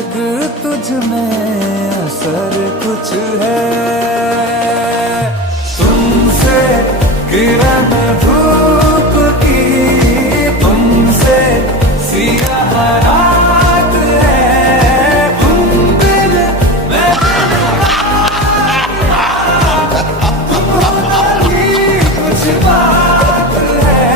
अलग तुझ में असर कुछ है, तुमसे किरण धूप की, तुमसे सियाह रात है, तुम बिन मैं तुम्हारी कुछ बात है।